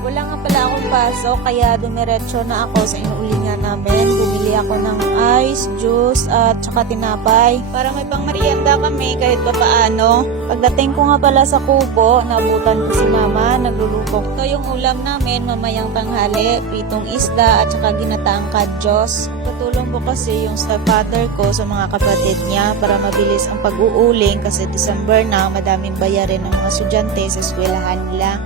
Wala nga pala akong pasok, kaya dumiretso na ako sa inuulingan namin. Bumili ako ng ice, juice, at saka tinapay. Para may pang merienda kami kahit pa paano. Pagdating ko nga pala sa kubo, nabutan ko si mama, nagluluto. Ito yung ulam namin mamayang tanghali, pritong isda at saka ginataang kadyos. Tutulong ko kasi yung stepfather ko sa mga kapatid niya para mabilis ang pag-uuling kasi December na madaming bayarin ng mga estudyante sa eskwelahan nila.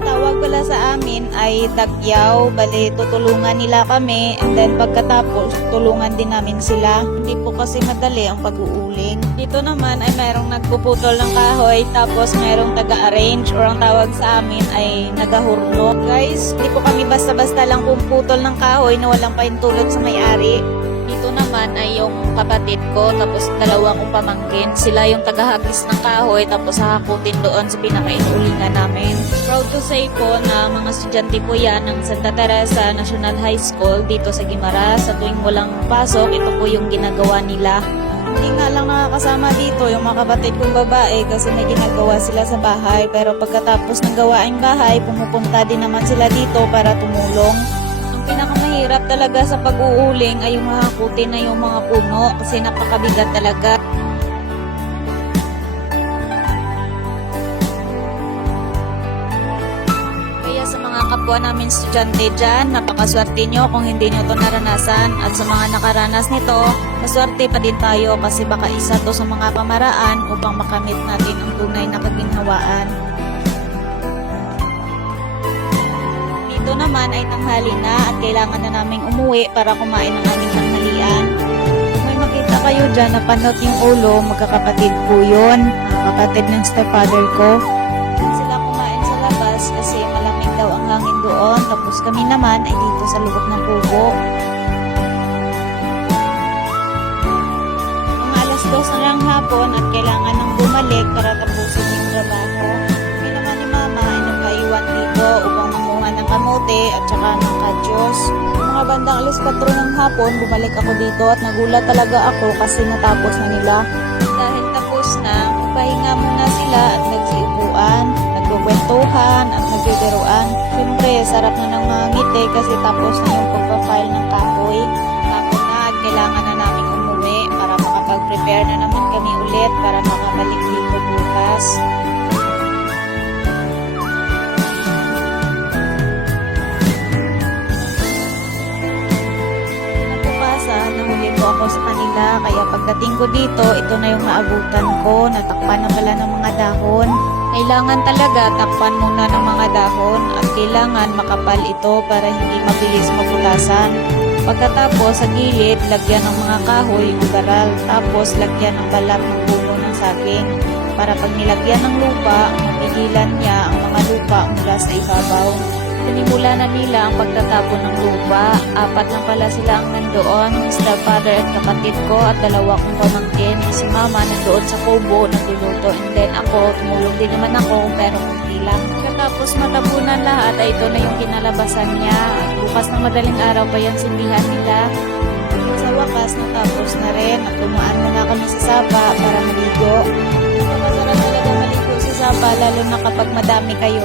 Tawag pala sa amin ay tagyaw, bali tutulungan nila kami and then pagkatapos tulungan din namin sila. Hindi po kasi madali ang pag-uuling. Dito naman ay mayroong nagpuputol ng kahoy tapos mayroong taga-arrange or ang tawag sa amin ay nagahurno. Guys, hindi po kami basta-basta lang pumuputol ng kahoy na walang pahintulot sa may-ari. Dito naman ay yung kapatid ko, tapos dalawang kong pamangkin. Sila yung tagahagis ng kahoy, tapos hahakutin doon sa pinakainuulingan namin. Proud to say po na mga estudyante po yan ng Santa Teresa National High School dito sa Guimara. Sa tuwing walang pasok, ito po yung ginagawa nila. Hindi nga lang nakakasama dito yung mga kapatid kong babae kasi may ginagawa sila sa bahay. Pero pagkatapos ng gawaing bahay, pumupunta din naman sila dito para tumulong. Ang pinakamahirap talaga sa pag-uuling ay yung hahakutin na yung mga puno kasi napakabigat talaga. Kaya sa mga kapwa namin estudyante dyan, napakaswerte nyo kung hindi nyo to naranasan. At sa mga nakaranas nito, maswerte pa din tayo kasi baka isa to sa mga pamaraan upang makamit natin ang tunay na kaginhawaan. Dito naman ay tanghali na at kailangan na naming umuwi para kumain ng aming tanghalian. Kung may makita kayo dyan na panot yung ulo, magkakapatid po yun. Kapatid ng stepfather ko. Sila kumain sa labas kasi malamig daw ang hangin doon. Tapos kami naman ay dito sa lubog ng kubo. Mga alas dos na lang hapon at kailangan nang bumalik para tapusin kamote at saka ng kadyos. Mga bandang alas 4 ng hapon, bumalik ako dito at nagulat talaga ako kasi natapos na nila. Dahil tapos na, pahinga muna sila at nagsiupuan, nagkukwentuhan at nagbibiruan. Siyempre, sarap na ng mga ngiti kasi tapos na yung pagpapile ng kahoy. Hapon na kailangan na namin umuwi para makapag-prepare na naman kami ulit para makabalik dito bukas. Nabukasan, nahuli po ako sa kanila kaya pagdating ko dito, ito na yung naabutan ko, natakpan na pala ng mga dahon. Kailangan talaga takpan muna ng mga dahon at kailangan makapal ito para hindi mabilis mabulasan. Pagkatapos sa gilid, lagyan ng mga kahoy o garal, tapos lagyan ng balat ng puno ng saging. Para pag nilagyan ng lupa, mapigilan niya ang mga lupa mula sa ibabaw. Sinimula na nila ang pagtatapon ng lupa. Apat lang pala sila ang nandoon, stepfather at kapatid ko at dalawa kong pamangkin. Si mama nandoon sa kubo, nagluluto. And then ako, tumulong din naman ako pero kunti lang. Katapos matapunan lahat ay ito na yung kinalabasan niya. Bukas ng madaling araw pa yung sindihan nila. Sa wakas, natapos na rin at tumaan muna kami sa sapa para maligo. Masarap talaga maligo sa sapa lalo na kapag madami kayo.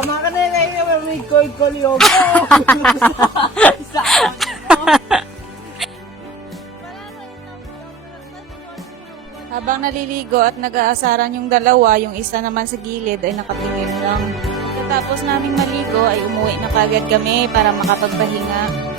Tama ka na yun ngayon may call-call yung Habang naliligo at nag-aasaran yung dalawa, yung isa naman sa gilid ay nakatingin lang. Pagkatapos naming maligo ay umuwi na kagad kami para makapagpahinga.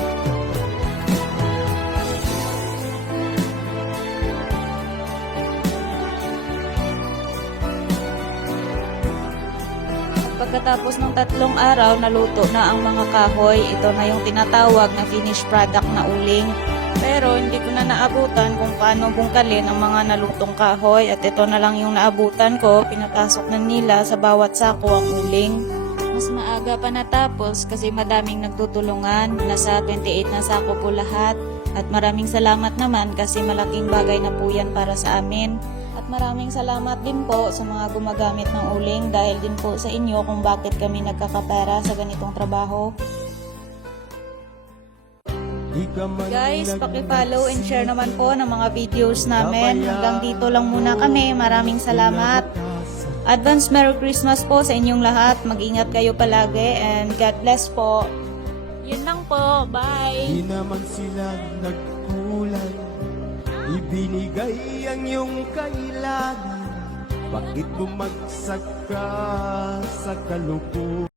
Pagkatapos ng tatlong araw, naluto na ang mga kahoy. Ito na yung tinatawag na finished product na uling. Pero hindi ko na naabutan kung paano bungkalin ang mga nalutong kahoy at ito na lang yung naabutan ko. Pinapasok na nila sa bawat sako ang uling. Mas maaga pa natapos kasi madaming nagtutulungan. Nasa 28 na sako po lahat. At maraming salamat naman kasi malaking bagay na po yan para sa amin. Maraming salamat din po sa mga gumagamit ng uling dahil din po sa inyo kung bakit kami nagkakapera sa ganitong trabaho. Guys, paki-follow and share naman po ng mga videos namin. Hanggang dito lang muna kami. Maraming salamat. Advance Merry Christmas po sa inyong lahat. Mag-ingat kayo palagi and God bless po. Yun lang po. Bye! Di naman sila nagkulang Ibinigay ang iyong kailangan. Bakit bumagsak ka sa kalupo